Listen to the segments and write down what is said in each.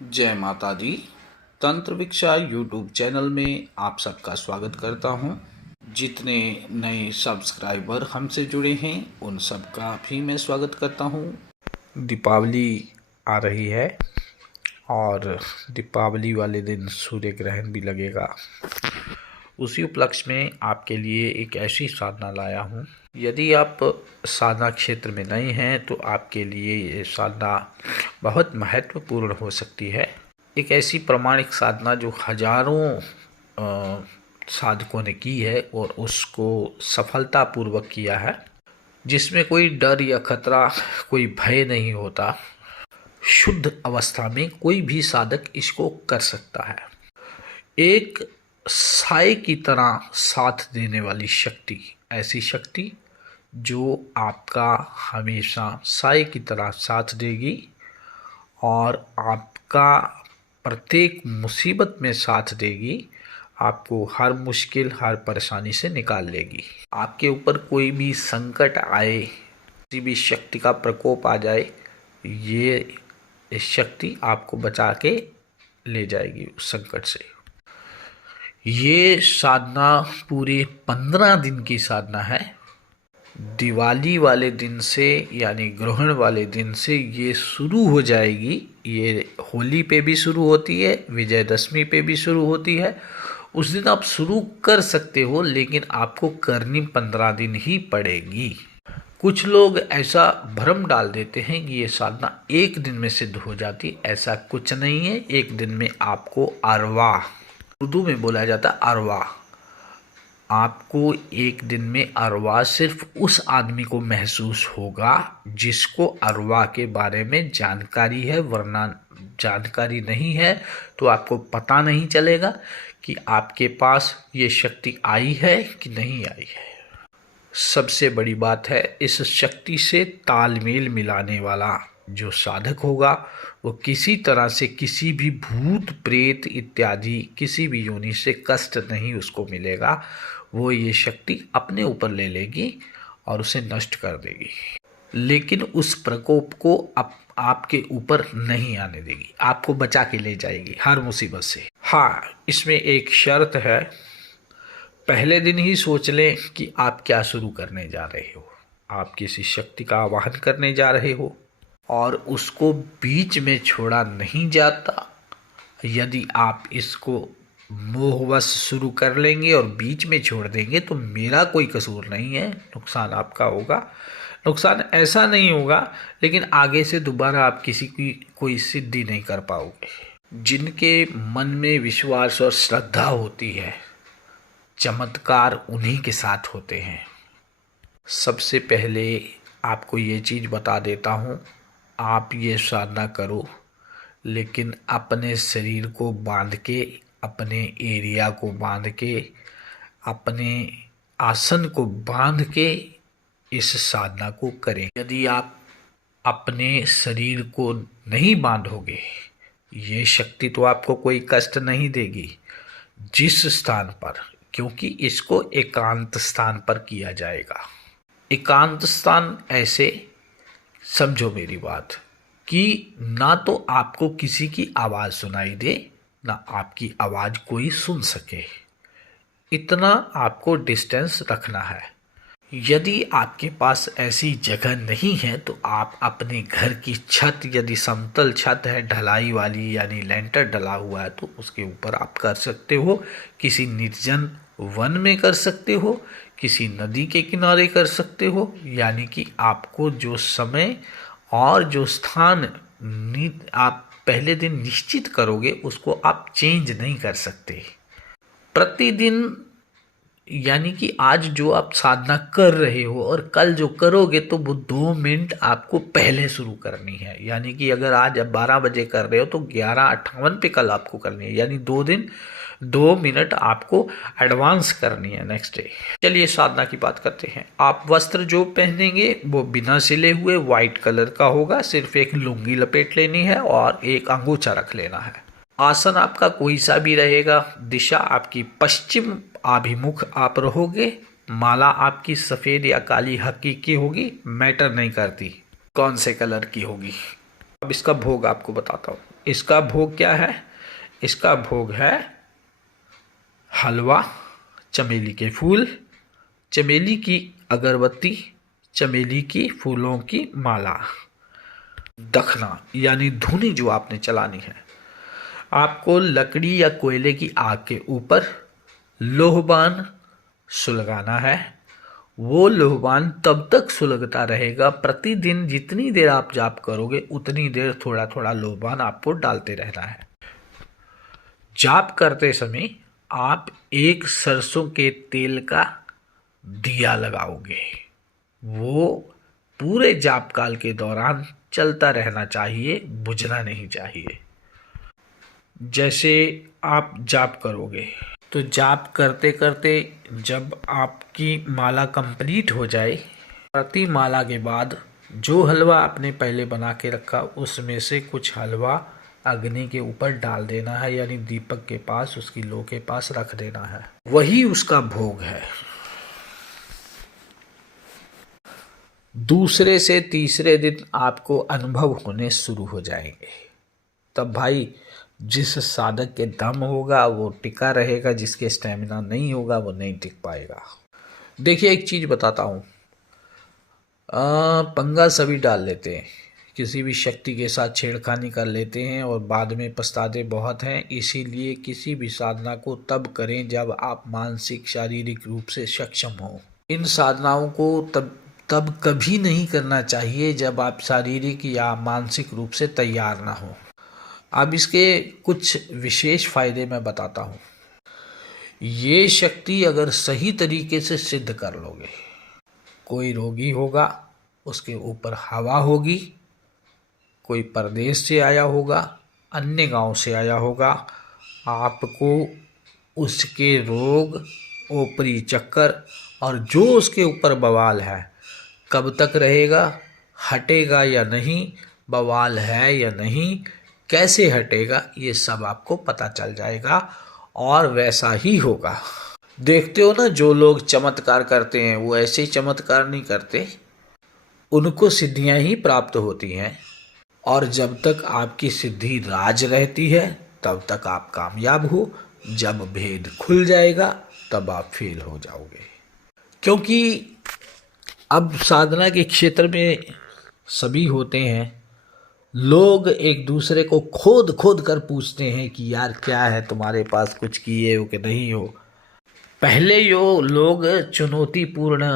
जय माता दी। तंत्र विक्षा यूट्यूब चैनल में आप सबका स्वागत करता हूं। जितने नए सब्सक्राइबर हमसे जुड़े हैं उन सबका भी मैं स्वागत करता हूं। दीपावली आ रही है और दीपावली वाले दिन सूर्य ग्रहण भी लगेगा। उसी उपलक्ष्य में आपके लिए एक ऐसी साधना लाया हूँ। यदि आप साधना क्षेत्र में नए हैं तो आपके लिए ये साधना बहुत महत्वपूर्ण हो सकती है। एक ऐसी प्रामाणिक साधना जो हजारों साधकों ने की है और उसको सफलतापूर्वक किया है, जिसमें कोई डर या खतरा, कोई भय नहीं होता। शुद्ध अवस्था में कोई भी साधक इसको कर सकता है। एक साए की तरह साथ देने वाली शक्ति, ऐसी शक्ति जो आपका हमेशा साए की तरह साथ देगी और आपका प्रत्येक मुसीबत में साथ देगी, आपको हर मुश्किल, हर परेशानी से निकाल लेगी। आपके ऊपर कोई भी संकट आए, किसी भी शक्ति का प्रकोप आ जाए, ये शक्ति आपको बचा के ले जाएगी उस संकट से। ये साधना पूरे 15 दिन की साधना है। दिवाली वाले दिन से यानी ग्रहण वाले दिन से ये शुरू हो जाएगी। ये होली पे भी शुरू होती है, विजयदशमी पे भी शुरू होती है। उस दिन आप शुरू कर सकते हो, लेकिन आपको करनी 15 दिन ही पड़ेगी। कुछ लोग ऐसा भ्रम डाल देते हैं कि ये साधना एक दिन में सिद्ध हो जाती। ऐसा कुछ नहीं है। एक दिन में आपको अरवा, उर्दू में बोला जाता है अरवा, आपको एक दिन में अरवा सिर्फ उस आदमी को महसूस होगा जिसको अरवा के बारे में जानकारी है, वरना जानकारी नहीं है तो आपको पता नहीं चलेगा कि आपके पास ये शक्ति आई है कि नहीं आई है। सबसे बड़ी बात है, इस शक्ति से तालमेल मिलाने वाला जो साधक होगा वो किसी तरह से किसी भी भूत प्रेत इत्यादि किसी भी योनि से कष्ट नहीं उसको मिलेगा। वो ये शक्ति अपने ऊपर ले लेगी और उसे नष्ट कर देगी, लेकिन उस प्रकोप को आपके ऊपर नहीं आने देगी। आपको बचा के ले जाएगी हर मुसीबत से। हाँ, इसमें एक शर्त है। पहले दिन ही सोच लें कि आप क्या शुरू करने जा रहे हो। आप किसी शक्ति का आवाहन करने जा रहे हो और उसको बीच में छोड़ा नहीं जाता। यदि आप इसको मोहवश शुरू कर लेंगे और बीच में छोड़ देंगे तो मेरा कोई कसूर नहीं है, नुकसान आपका होगा। नुकसान ऐसा नहीं होगा, लेकिन आगे से दोबारा आप किसी की कोई सिद्धि नहीं कर पाओगे। जिनके मन में विश्वास और श्रद्धा होती है, चमत्कार उन्हीं के साथ होते हैं। सबसे पहले आपको ये चीज़ बता देता हूँ, आप ये साधना करो, लेकिन अपने शरीर को बांध के, अपने एरिया को बांध के, अपने आसन को बांध के इस साधना को करें। यदि आप अपने शरीर को नहीं बांधोगे, ये शक्ति तो आपको कोई कष्ट नहीं देगी। जिस स्थान पर, क्योंकि इसको एकांत स्थान पर किया जाएगा। एकांत स्थान ऐसे समझो मेरी बात कि ना तो आपको किसी की आवाज़ सुनाई दे, ना आपकी आवाज़ कोई सुन सके। इतना आपको डिस्टेंस रखना है। यदि आपके पास ऐसी जगह नहीं है तो आप अपने घर की छत, यदि समतल छत है ढलाई वाली यानी लेंटर डला हुआ है, तो उसके ऊपर आप कर सकते हो। किसी निर्जन वन में कर सकते हो, किसी नदी के किनारे कर सकते हो। यानी कि आपको जो समय और जो स्थान आप पहले दिन निश्चित करोगे उसको आप चेंज नहीं कर सकते। प्रतिदिन, यानी कि आज जो आप साधना कर रहे हो और कल जो करोगे तो वो 2 मिनट आपको पहले शुरू करनी है। यानी कि अगर आज आप 12 बजे कर रहे हो तो 11:58 पे कल आपको करनी है। यानी 2 दिन 2 मिनट आपको एडवांस करनी है नेक्स्ट डे। चलिए साधना की बात करते हैं। आप वस्त्र जो पहनेंगे वो बिना सिले हुए वाइट कलर का होगा। सिर्फ एक लुंगी लपेट लेनी है और एक अंगूछा रख लेना है। आसन आपका कोई सा भी रहेगा। दिशा आपकी पश्चिम अभिमुख आप रहोगे। माला आपकी सफ़ेद या काली हक्की की होगी, मैटर नहीं करती कौन से कलर की होगी। अब इसका भोग आपको बताता हूँ। इसका भोग क्या है? इसका भोग है हलवा, चमेली के फूल, चमेली की अगरबत्ती, चमेली की फूलों की माला, दखना यानी धुनी जो आपने चलानी है। आपको लकड़ी या कोयले की आग के ऊपर लोहबान सुलगाना है। वो लोहबान तब तक सुलगता रहेगा, प्रतिदिन जितनी देर आप जाप करोगे उतनी देर थोड़ा थोड़ा लोहबान आपको डालते रहना है। जाप करते समय आप एक सरसों के तेल का दिया लगाओगे। वो पूरे जाप काल के दौरान चलता रहना चाहिए, बुझना नहीं चाहिए। जैसे आप जाप करोगे तो जाप करते करते जब आपकी माला कंप्लीट हो जाए, प्रति माला के बाद जो हलवा आपने पहले बना के रखा उसमें से कुछ हलवा अग्नि के ऊपर डाल देना है, यानी दीपक के पास, उसकी लो के पास रख देना है। वही उसका भोग है। दूसरे से तीसरे दिन आपको अनुभव होने शुरू हो जाएंगे। तब भाई जिस साधक के दम होगा वो टिका रहेगा, जिसके स्टेमिना नहीं होगा वो नहीं टिक पाएगा। देखिए एक चीज़ बताता हूँ, पंगा सभी डाल लेते हैं, किसी भी शक्ति के साथ छेड़खानी कर लेते हैं और बाद में पछताते बहुत हैं। इसीलिए किसी भी साधना को तब करें जब आप मानसिक शारीरिक रूप से सक्षम हो। इन साधनाओं को तब कभी नहीं करना चाहिए जब आप शारीरिक या मानसिक रूप से तैयार ना हो। अब इसके कुछ विशेष फायदे मैं बताता हूँ। ये शक्ति अगर सही तरीके से सिद्ध कर लोगे, कोई रोगी होगा उसके ऊपर हवा होगी, कोई परदेश से आया होगा, अन्य गांव से आया होगा, आपको उसके रोग, ओपरी चक्कर और जो उसके ऊपर बवाल है कब तक रहेगा, हटेगा या नहीं, बवाल है या नहीं, कैसे हटेगा, ये सब आपको पता चल जाएगा और वैसा ही होगा। देखते हो ना, जो लोग चमत्कार करते हैं वो ऐसे ही चमत्कार नहीं करते, उनको सिद्धियां ही प्राप्त होती हैं। और जब तक आपकी सिद्धि राज रहती है तब तक आप कामयाब हो। जब भेद खुल जाएगा तब आप फेल हो जाओगे। क्योंकि अब साधना के क्षेत्र में सभी होते हैं, लोग एक दूसरे को खोद खोद कर पूछते हैं कि यार क्या है तुम्हारे पास, कुछ किए हो कि नहीं हो। पहले यो लोग चुनौतीपूर्ण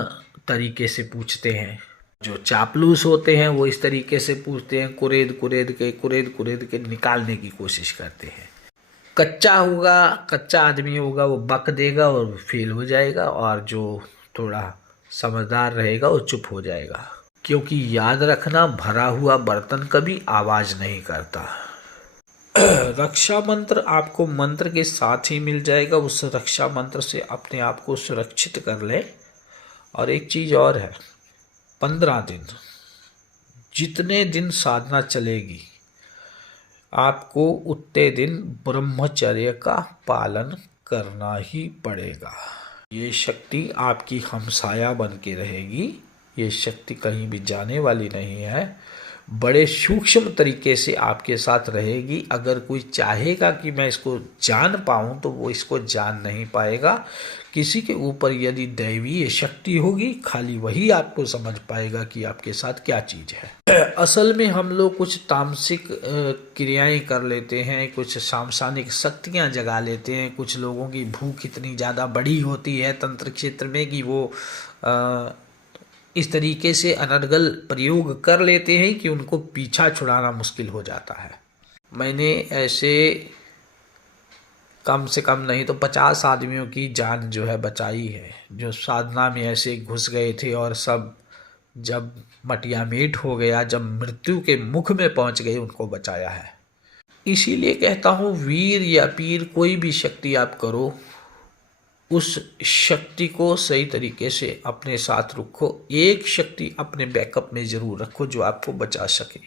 तरीके से पूछते हैं, जो चापलूस होते हैं वो इस तरीके से पूछते हैं, कुरेद कुरेद के निकालने की कोशिश करते हैं। कच्चा आदमी होगा वो बक देगा और फेल हो जाएगा, और जो थोड़ा समझदार रहेगा वो चुप हो जाएगा। क्योंकि याद रखना, भरा हुआ बर्तन कभी आवाज नहीं करता। रक्षा मंत्र आपको मंत्र के साथ ही मिल जाएगा, उस रक्षा मंत्र से अपने आप को सुरक्षित कर ले। और एक चीज़ और है, 15 दिन, जितने दिन साधना चलेगी आपको उतने दिन ब्रह्मचर्य का पालन करना ही पड़ेगा। ये शक्ति आपकी हमसाया बन के रहेगी, ये शक्ति कहीं भी जाने वाली नहीं है, बड़े सूक्ष्म तरीके से आपके साथ रहेगी। अगर कोई चाहेगा कि मैं इसको जान पाऊँ तो वो इसको जान नहीं पाएगा। किसी के ऊपर यदि दैवीय शक्ति होगी, खाली वही आपको समझ पाएगा कि आपके साथ क्या चीज़ है। असल में हम लोग कुछ तामसिक क्रियाएं कर लेते हैं, कुछ सांसानिक शक्तियां जगा लेते हैं। कुछ लोगों की भूख इतनी ज़्यादा बड़ी होती है तंत्र क्षेत्र में कि वो इस तरीके से अनर्गल प्रयोग कर लेते हैं कि उनको पीछा छुड़ाना मुश्किल हो जाता है। मैंने ऐसे कम से कम नहीं तो 50 आदमियों की जान जो है बचाई है, जो साधना में ऐसे घुस गए थे और सब जब मटिया मेट हो गया, जब मृत्यु के मुख में पहुंच गए, उनको बचाया है। इसीलिए कहता हूँ, वीर या पीर कोई भी शक्ति आप करो, उस शक्ति को सही तरीके से अपने साथ रखो। एक शक्ति अपने बैकअप में जरूर रखो जो आपको बचा सके।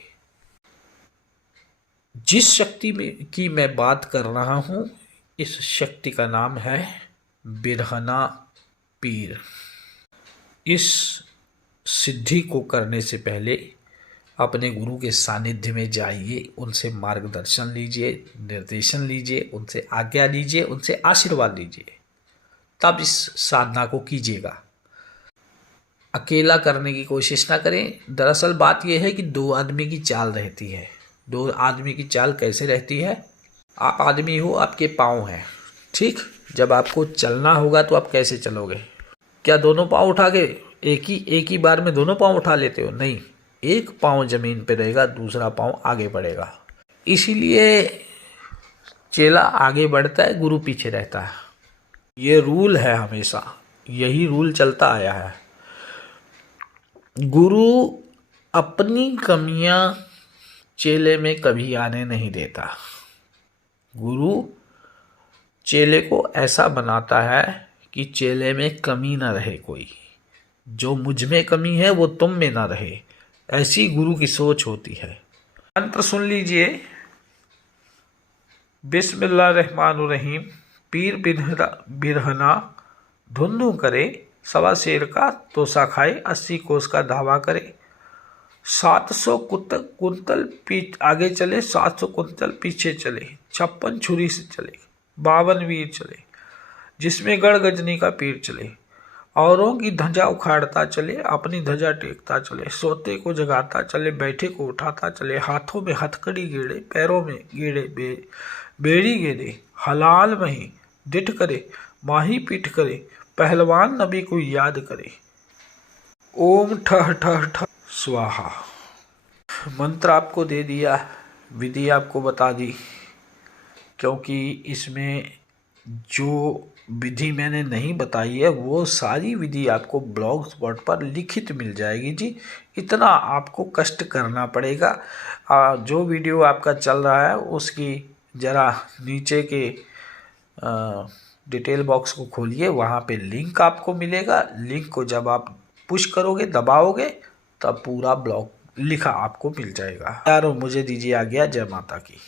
जिस शक्ति में की मैं बात कर रहा हूँ, इस शक्ति का नाम है बिरहना पीर। इस सिद्धि को करने से पहले अपने गुरु के सानिध्य में जाइए, उनसे मार्गदर्शन लीजिए, निर्देशन लीजिए, उनसे आज्ञा लीजिए, उनसे आशीर्वाद लीजिए, तब इस साधना को कीजिएगा। अकेला करने की कोशिश ना करें। दरअसल बात यह है कि दो आदमी की चाल रहती है। दो आदमी की चाल कैसे रहती है? आप आदमी हो, आपके पाँव हैं, ठीक। जब आपको चलना होगा तो आप कैसे चलोगे? क्या दोनों पाँव उठा के एक ही बार में दोनों पाँव उठा लेते हो? नहीं, एक पाँव जमीन पे रहेगा, दूसरा पाँव आगे बढ़ेगा। इसीलिए चेला आगे बढ़ता है, गुरु पीछे रहता है। ये रूल है, हमेशा यही रूल चलता आया है। गुरु अपनी कमियां चेले में कभी आने नहीं देता। गुरु चेले को ऐसा बनाता है कि चेले में कमी ना रहे कोई। जो मुझ में कमी है वो तुम में ना रहे, ऐसी गुरु की सोच होती है। मंत्र सुन लीजिए। बिस्मिल्लाहिर्रहमानुर्रहीम। पीर बिरहना धुंधु करे, सवा शेर का तोसा खाए, 80 कोस का धावा करे। 700 कुंतल आगे चले, 700 कुंतल पीछे चले, 56 छुरी से चले, 52 वीर चले, जिसमें गढ़ गजनी का पीर चले। औरों की ध्वजा उखाड़ता चले, अपनी ध्वजा टेकता चले, सोते को जगाता चले, बैठे को उठाता चले, हाथों में हथकड़ी गेड़े, पैरों में गेड़े बेड़ी गेड़े, हलाल मही डिठ करे, माही पीठ करे, पहलवान नबी को याद करे। ओम ठह ठह ठह स्वाहा। मंत्र आपको दे दिया, विधि आपको बता दी, क्योंकि इसमें जो विधि मैंने नहीं बताई है वो सारी विधि आपको ब्लॉग स्पॉट पर लिखित मिल जाएगी जी। इतना आपको कष्ट करना पड़ेगा। जो वीडियो आपका चल रहा है उसकी ज़रा नीचे के डिटेल बॉक्स को खोलिए, वहाँ पे लिंक आपको मिलेगा। लिंक को जब आप पुश करोगे, दबाओगे, तब पूरा ब्लॉग लिखा आपको मिल जाएगा। यार मुझे दीजिए आज्ञा। जय माता की।